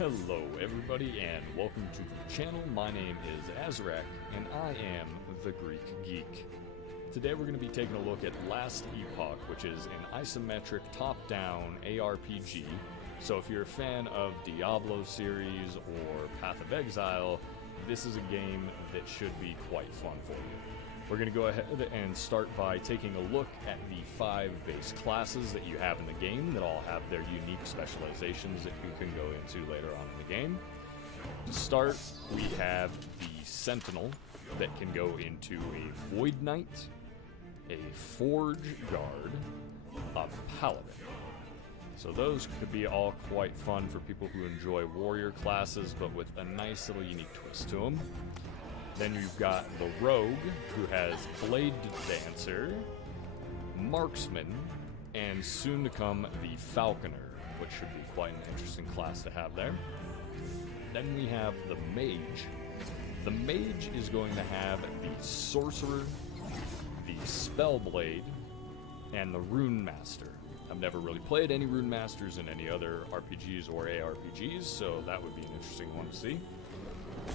Hello everybody and welcome to the channel. My name is Azrak and I am the Greek Geek. Today we're going to be taking a look at Last Epoch, which is an isometric top-down ARPG. So if you're a fan of Diablo series or Path of Exile, this is a game that should be quite fun for you. We're going to go ahead and start by taking a look at the 5 base classes that you have in the game that all have their unique specializations that you can go into later on in the game. To start, we have the Sentinel that can go into a Void Knight, a Forge Guard, a Paladin. So those could be all quite fun for people who enjoy warrior classes, but with a nice little unique twist to them. Then you've got the Rogue, who has Blade Dancer, Marksman, and soon to come the Falconer, which should be quite an interesting class to have there. Then we have the Mage. The Mage is going to have the Sorcerer, the Spellblade, and the Rune Master. I've never really played any Rune Masters in any other RPGs or ARPGs, so that would be an interesting one to see.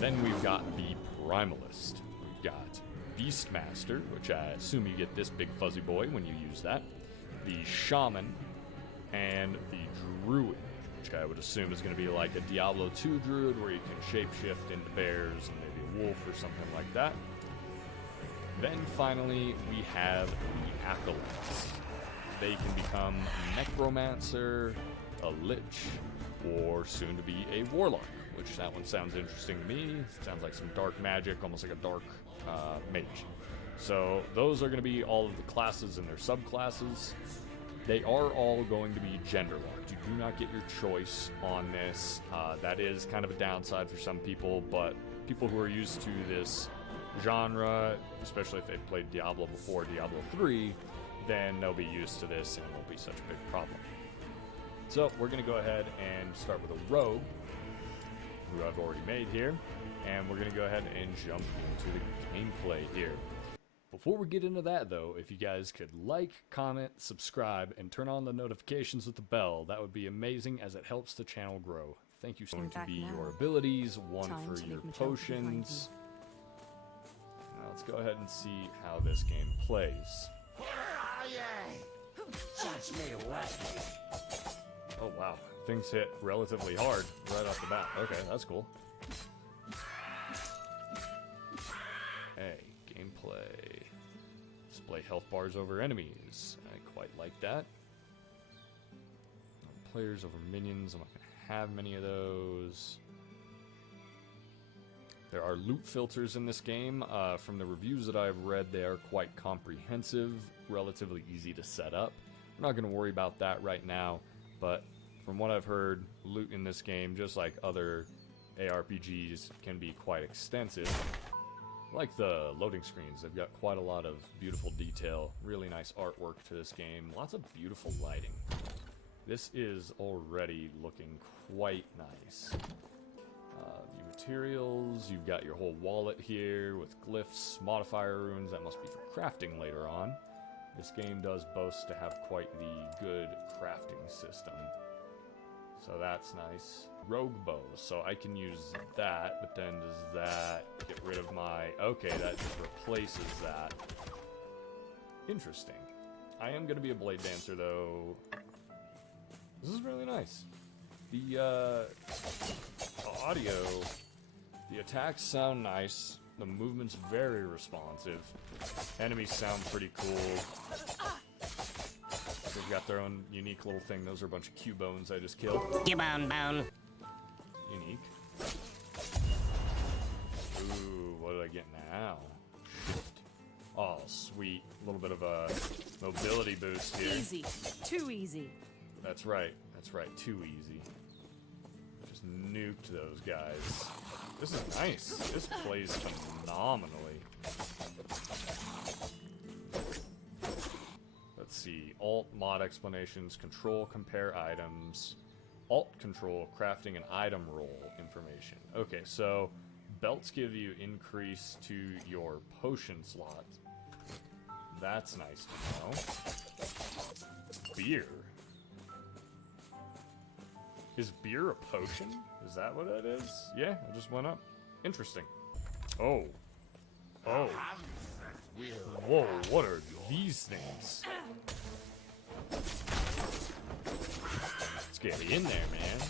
Then we've got the Primalist. We've got Beastmaster, which I assume you get this big fuzzy boy when you use that. The Shaman, and the Druid, which I would assume is going to be like a Diablo 2 Druid, where you can shapeshift into bears and maybe a wolf or something like that. Then finally, we have the Acolytes. They can become Necromancer, a Lich, or soon to be a Warlock, which that one sounds interesting to me. Sounds like some dark magic, almost like a dark mage. So those are going to be all of the classes and their subclasses. They are all going to be gender locked. You do not get your choice on this. That is kind of a downside for some people, but people who are used to this genre, especially if they've played Diablo before, Diablo 3, then they'll be used to this and it won't be such a big problem. So we're going to go ahead and start with a Rogue, who I've already made here, and we're going to go ahead and jump into the gameplay here. Before we get into that though, if you guys could like, comment, subscribe, and turn on the notifications with the bell, that would be amazing as it helps the channel grow. Thank you. Going to be your abilities, one for your potions. Now let's go ahead and see how this game plays. Judge me away. Oh wow, things hit relatively hard right off the bat. Okay, that's cool. Hey, gameplay. Display health bars over enemies. I quite like that. Players over minions. I'm not going to have many of those. There are loot filters in this game. From the reviews that I've read, they are quite comprehensive, relatively easy to set up. I'm not going to worry about that right now, but from what I've heard, loot in this game, just like other ARPGs, can be quite extensive. I like the loading screens. They've got quite a lot of beautiful detail, really nice artwork to this game, lots of beautiful lighting. This is already looking quite nice. View materials, you've got your whole wallet here with glyphs, modifier runes, that must be for crafting later on. This game does boast to have quite the good crafting system. So that's nice. Rogue bows, so I can use that, but then does that get rid of my... Okay, that just replaces that. Interesting. I am going to be a Blade Dancer, though. This is really nice. The audio, the attacks sound nice, the movement's very responsive, enemies sound pretty cool. They've got their own unique little thing. Those are a bunch of Q-bones I just killed. Q-bone. Unique. Ooh, what did I get now? Shift. Oh, sweet. A little bit of a mobility boost here. Easy. Too easy. That's right. That's right. Too easy. Just nuked those guys. This is nice. This plays phenomenally. Let's see. Alt, mod explanations, control, compare items, alt, control, crafting, and item roll information. Okay, so belts give you increase to your potion slot. That's nice to know. Beer. Is beer a potion? Is that what it is? Yeah, it just went up. Interesting. Oh. Oh. Whoa, what are these things? Let's get in there, man.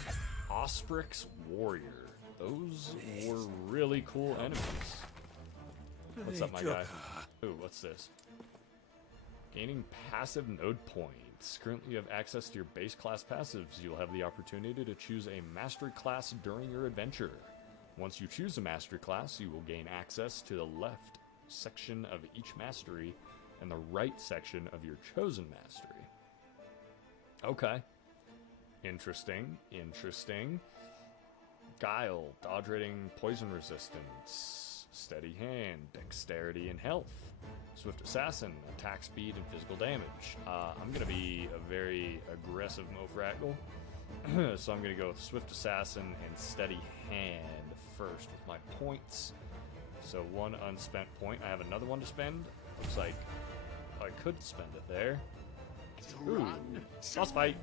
Osprix Warrior. Those were really cool enemies. What's up, my guy? Ooh, what's this? Gaining passive node points. Currently you have access to your base class passives. You'll have the opportunity to choose a mastery class during your adventure. Once you choose a mastery class, you will gain access to the left section of each mastery and the right section of your chosen mastery. Okay. Interesting. Interesting. Guile, dodge rating, poison resistance, steady hand, dexterity, and health. Swift Assassin, attack speed and physical damage. I'm gonna be a very aggressive mofraggle, so I'm gonna go with Swift Assassin and steady hand first with my points. So 1 unspent point. I have another one to spend. Looks like I could spend it there. Ooh, boss fight.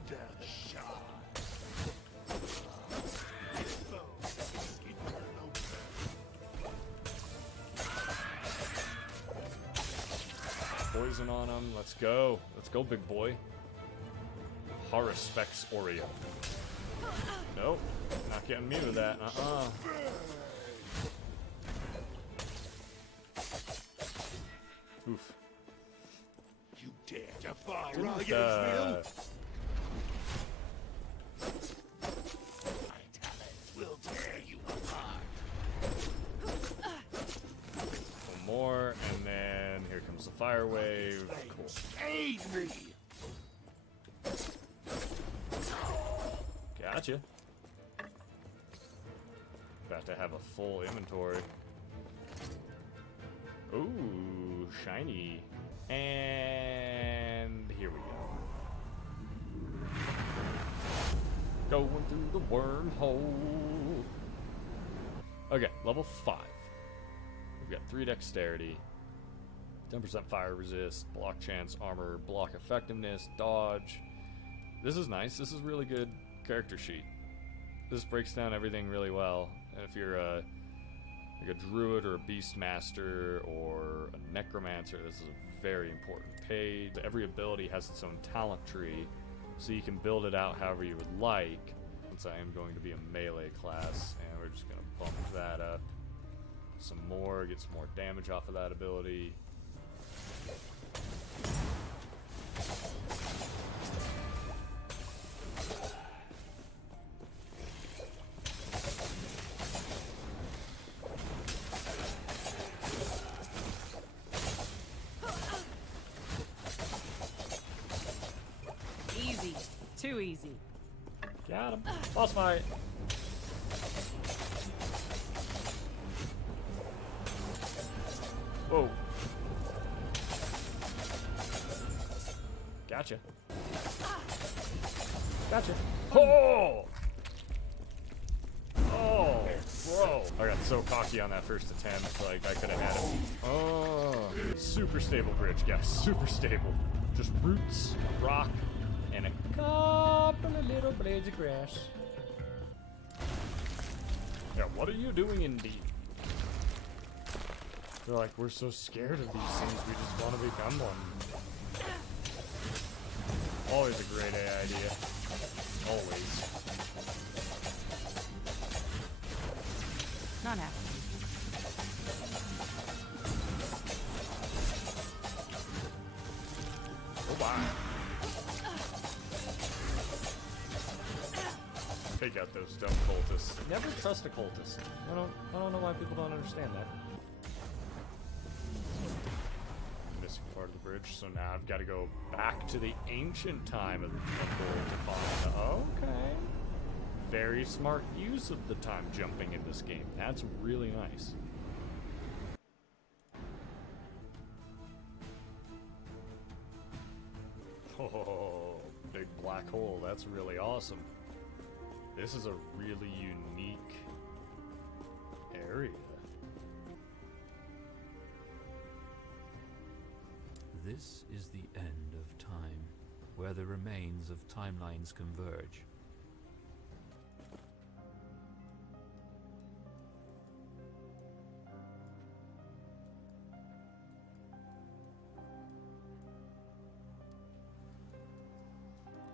Poison on him. Let's go. Let's go, big boy. Horus Specs Oreo. Nope. Not getting me with that. Oof. You dare defy Roggersville? My talent will tear you apart. One more, and then here comes the fire wave. Cool. Aid me. Gotcha. About to have a full inventory. Ooh, shiny. And here we go. Going through the wormhole. Okay, level 5. We've got 3 dexterity, 10% fire resist, block chance, armor, block effectiveness, dodge. This is nice. This is really good character sheet. This breaks down everything really well. And if you're like a druid or a beastmaster or a necromancer, this is a very important page. Every ability has its own talent tree, so you can build it out however you would like. Since I am going to be a melee class, and we're just going to bump that up some more, get some more damage off of that ability. Easy. Too easy. Got him. Boss fight. Whoa. Gotcha. Gotcha. Oh! Oh, bro. I got so cocky on that first attempt, like I could have had him. Oh. Super stable bridge, guys. Super stable. Just roots, a rock, and a couple of little blades of grass. Yeah, what are you doing indeed? They're like, we're so scared of these things, we just want to become one. Always a great A idea. Always. Not happening. Oh my. Take out those dumb cultists. Never trust a cultist. I don't know why people don't understand that. Missing part of the bridge, so now I've got to go back to the ancient time of the temple to find. Okay. Very smart use of the time jumping in this game. That's really nice. Oh, big black hole. That's really awesome. This is a really unique area. This is the end of time, where the remains of timelines converge.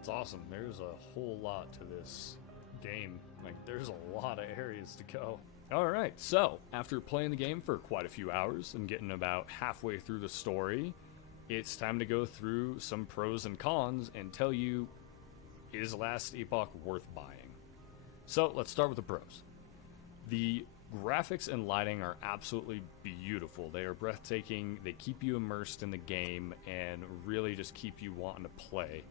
It's awesome. There's a whole lot to this game. Like, there's a lot of areas to go. Alright, so after playing the game for quite a few hours and getting about halfway through the story, it's time to go through some pros and cons and tell you, is Last Epoch worth buying? So let's start with the pros. The graphics and lighting are absolutely beautiful. They are breathtaking. They keep you immersed in the game and really just keep you wanting to play.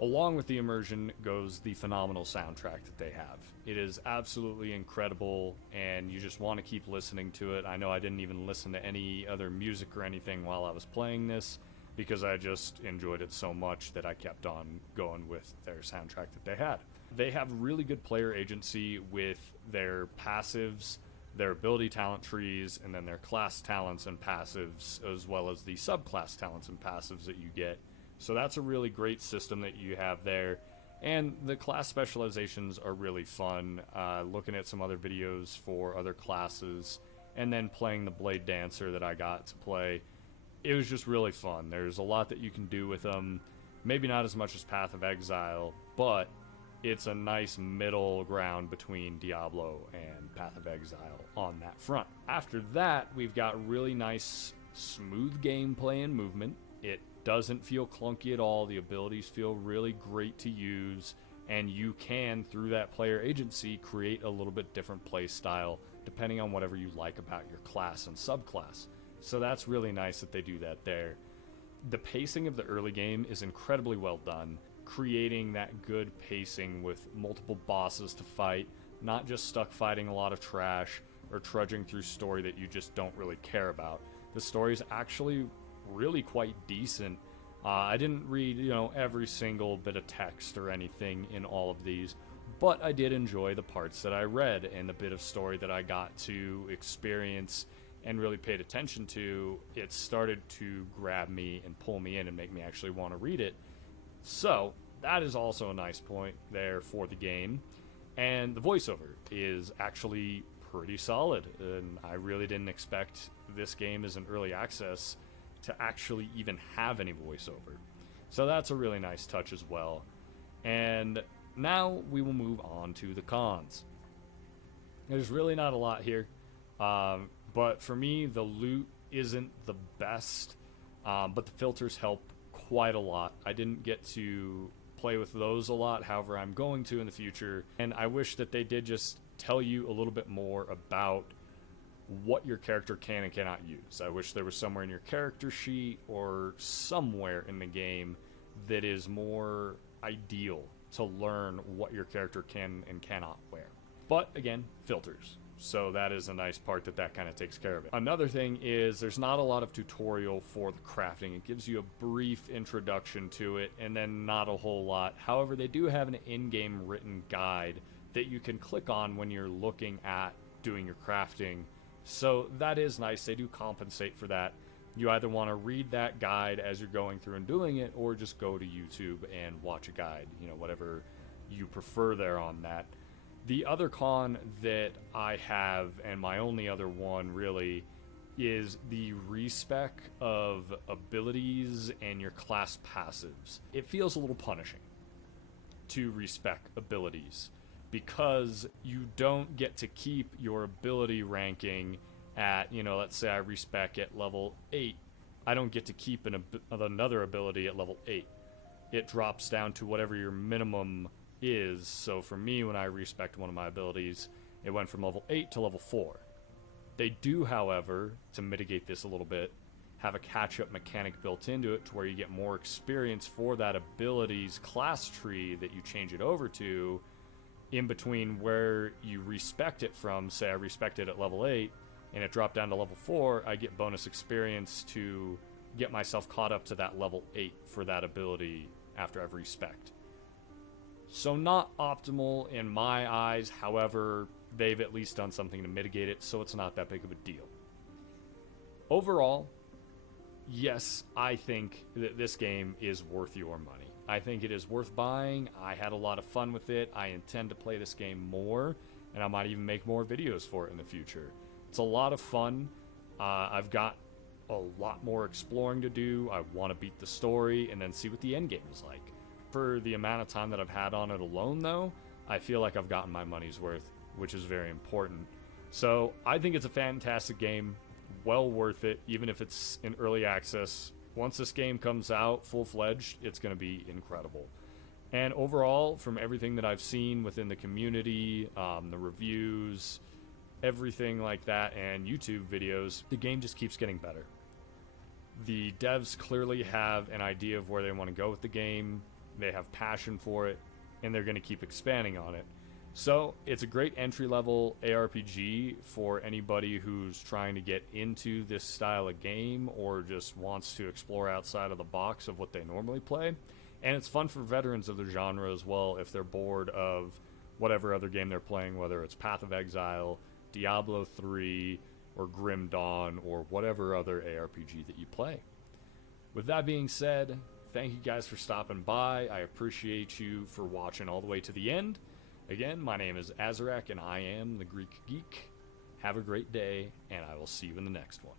Along with the immersion goes the phenomenal soundtrack that they have. It is absolutely incredible, and you just want to keep listening to it. I know I didn't even listen to any other music or anything while I was playing this, because I just enjoyed it so much that I kept on going with their soundtrack that they had. They have really good player agency with their passives, their ability talent trees, and then their class talents and passives, as well as the subclass talents and passives that you get. So that's a really great system that you have there. And the class specializations are really fun. Looking at some other videos for other classes, and then playing the Blade Dancer that I got to play, it was just really fun. There's a lot that you can do with them. Maybe not as much as Path of Exile, but it's a nice middle ground between Diablo and Path of Exile on that front. After that, we've got really nice, smooth gameplay and movement. It doesn't feel clunky at all. The abilities feel really great to use, and you can, through that player agency, create a little bit different play style depending on whatever you like about your class and subclass. So that's really nice that they do that there. The pacing of the early game is incredibly well done, creating that good pacing with multiple bosses to fight, not just stuck fighting a lot of trash or trudging through story that you just don't really care about. The story is actually really quite decent. I didn't read, every single bit of text or anything in all of these, but I did enjoy the parts that I read and the bit of story that I got to experience and really paid attention to. It started to grab me and pull me in and make me actually want to read it. So that is also a nice point there for the game. And the voiceover is actually pretty solid, and I really didn't expect this game as an early access to actually even have any voiceover. So that's a really nice touch as well. And now we will move on to the cons. There's really not a lot here, but for me, the loot isn't the best, but the filters help quite a lot. I didn't get to play with those a lot, however I'm going to in the future, and I wish that they did just tell you a little bit more about what your character can and cannot use. I wish there was somewhere in your character sheet or somewhere in the game that is more ideal to learn what your character can and cannot wear. But again, filters. So that is a nice part that kind of takes care of it. Another thing is there's not a lot of tutorial for the crafting. It gives you a brief introduction to it and then not a whole lot. However, they do have an in-game written guide that you can click on when you're looking at doing your crafting. So that is nice. They do compensate for that. You either want to read that guide as you're going through and doing it, or just go to YouTube and watch a guide, whatever you prefer there on that. The other con that I have, and my only other one really, is the respec of abilities and your class passives. It feels a little punishing to respec abilities, because you don't get to keep your ability ranking at, let's say I respec at level 8. I don't get to keep another ability at level 8. It drops down to whatever your minimum is. So for me, when I respec one of my abilities, it went from level 8 to level 4. They do, however, to mitigate this a little bit, have a catch-up mechanic built into it to where you get more experience for that ability's class tree that you change it over to, in between where you respect it from. Say I respect it at level 8 and it dropped down to level 4, I get bonus experience to get myself caught up to that level 8 for that ability after I've respect. So not optimal in my eyes, however, they've at least done something to mitigate it, so it's not that big of a deal. Overall, yes, I think that this game is worth your money. I think it is worth buying. I had a lot of fun with it. I intend to play this game more, and I might even make more videos for it in the future. It's a lot of fun. I've got a lot more exploring to do. I want to beat the story and then see what the end game is like. For the amount of time that I've had on it alone, though, I feel like I've gotten my money's worth, which is very important. So I think it's a fantastic game, well worth it, even if it's in early access. Once this game comes out full-fledged, it's going to be incredible. And overall, from everything that I've seen within the community, the reviews, everything like that, and YouTube videos, the game just keeps getting better. The devs clearly have an idea of where they want to go with the game. They have passion for it, and they're going to keep expanding on it. So it's a great entry-level ARPG for anybody who's trying to get into this style of game or just wants to explore outside of the box of what they normally play. And it's fun for veterans of the genre as well if they're bored of whatever other game they're playing, whether it's Path of Exile, Diablo 3, or Grim Dawn, or whatever other ARPG that you play. With that being said, thank you guys for stopping by. I appreciate you for watching all the way to the end. Again, my name is Azarek, and I am the Greek Geek. Have a great day, and I will see you in the next one.